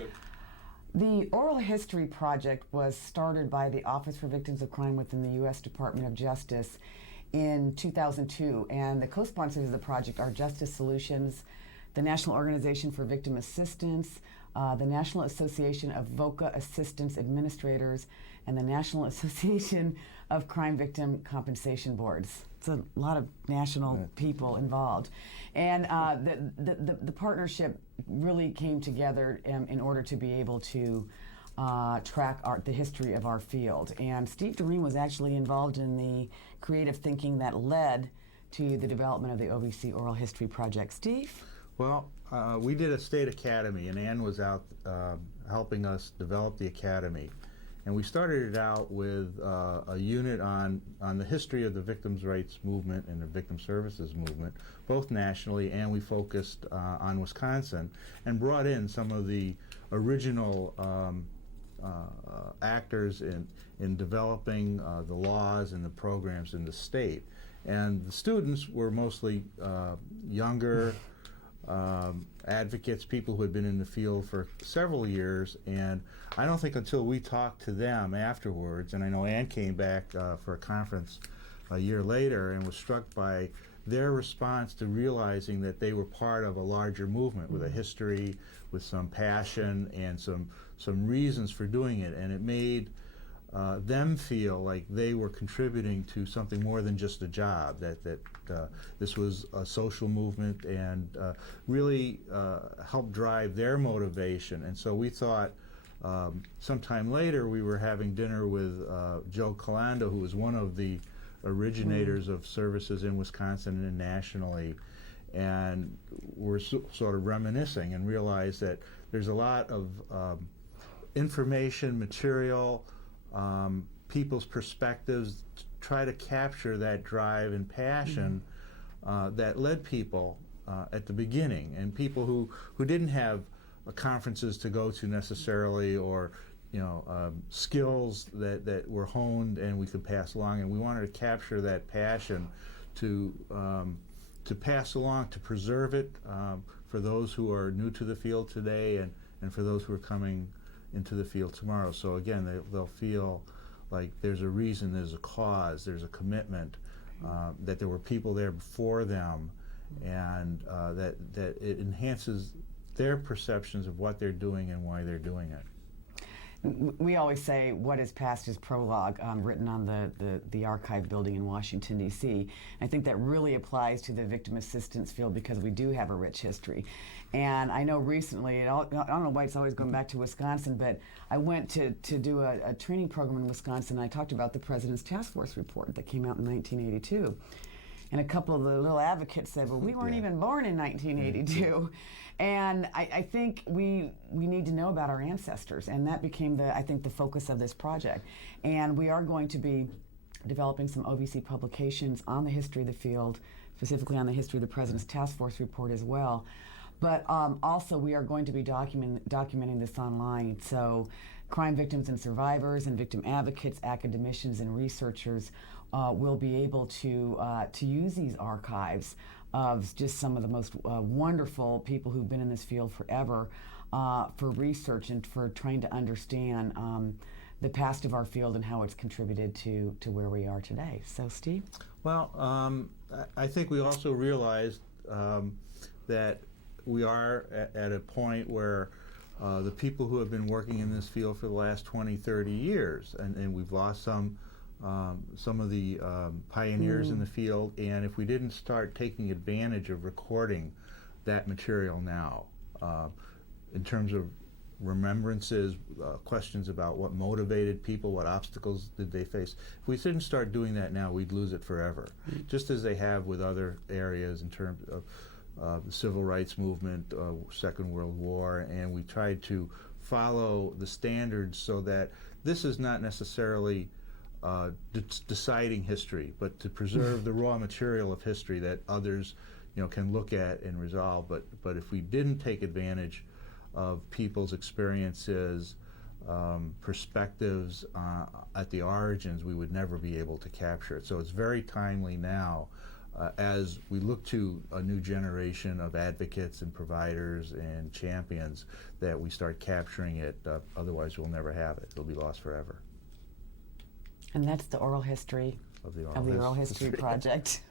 Good. The Oral History Project was started by the Office for Victims of Crime within the U.S. Department of Justice in 2002, and the co-sponsors of the project are Justice Solutions, the National Organization for Victim Assistance, the National Association of VOCA Assistance Administrators, and the National Association of Crime Victim Compensation Boards. It's a lot of national people involved. And the partnership really came together in order to be able to track the history of our field. And Steve Derene was actually involved in the creative thinking that led to the development of the OVC Oral History Project. Steve? Well, we did a state academy, and Anne was out helping us develop the academy. And we started it out with a unit on the history of the victims' rights movement and the victim services movement, both nationally, and we focused on Wisconsin and brought in some of the original actors in developing the laws and the programs in the state. And the students were mostly younger advocates, people who had been in the field for several years, and I don't think until we talked to them afterwards, and I know Anne came back for a conference a year later and was struck by their response to realizing that they were part of a larger movement with a history, with some passion and some reasons for doing it, and it made them feel like they were contributing to something more than just a job, that this was a social movement and really helped drive their motivation. And so we thought sometime later we were having dinner with Joe Calando, who was one of the originators of services in Wisconsin and nationally, and we're sort of reminiscing and realized that there's a lot of information, material, people's perspectives to try to capture that drive and passion that led people at the beginning, and people who didn't have conferences to go to necessarily, or skills that were honed and we could pass along, and we wanted to capture that passion to pass along, to preserve it for those who are new to the field today and for those who are coming into the field tomorrow. So again, they'll feel like there's a reason, there's a cause, there's a commitment, that there were people there before them, and that it enhances their perceptions of what they're doing and why they're doing it. We always say what is past is prologue, written on the archive building in Washington, D.C. I think that really applies to the victim assistance field because we do have a rich history. And I know recently, I don't know why it's always going back to Wisconsin, but I went to do a training program in Wisconsin, and I talked about the President's Task Force report that came out in 1982. And a couple of the little advocates said, well, we weren't even born in 1982. And I think we need to know about our ancestors. And that became, I think, the focus of this project. And we are going to be developing some OVC publications on the history of the field, specifically on the history of the President's Task Force report as well. But also we are going to be documenting this online. So crime victims and survivors and victim advocates, academicians and researchers will be able to use these archives of just some of the most wonderful people who've been in this field forever for research and for trying to understand the past of our field and how it's contributed to where we are today. So Steve? Well, I think we also realized that we are at a point where the people who have been working in this field for the last 20, 30 years, and we've lost some of the pioneers in the field, and if we didn't start taking advantage of recording that material now, in terms of remembrances, questions about what motivated people, what obstacles did they face, if we didn't start doing that now, we'd lose it forever, just as they have with other areas in terms of the civil rights movement, Second World War, and we tried to follow the standards so that this is not necessarily deciding history, but to preserve the raw material of history that others can look at and resolve. But if we didn't take advantage of people's experiences, perspectives at the origins, we would never be able to capture it. So it's very timely now as we look to a new generation of advocates and providers and champions, that we start capturing it. Otherwise, we'll never have it. It'll be lost forever. And that's the oral history Of the Oral History Project.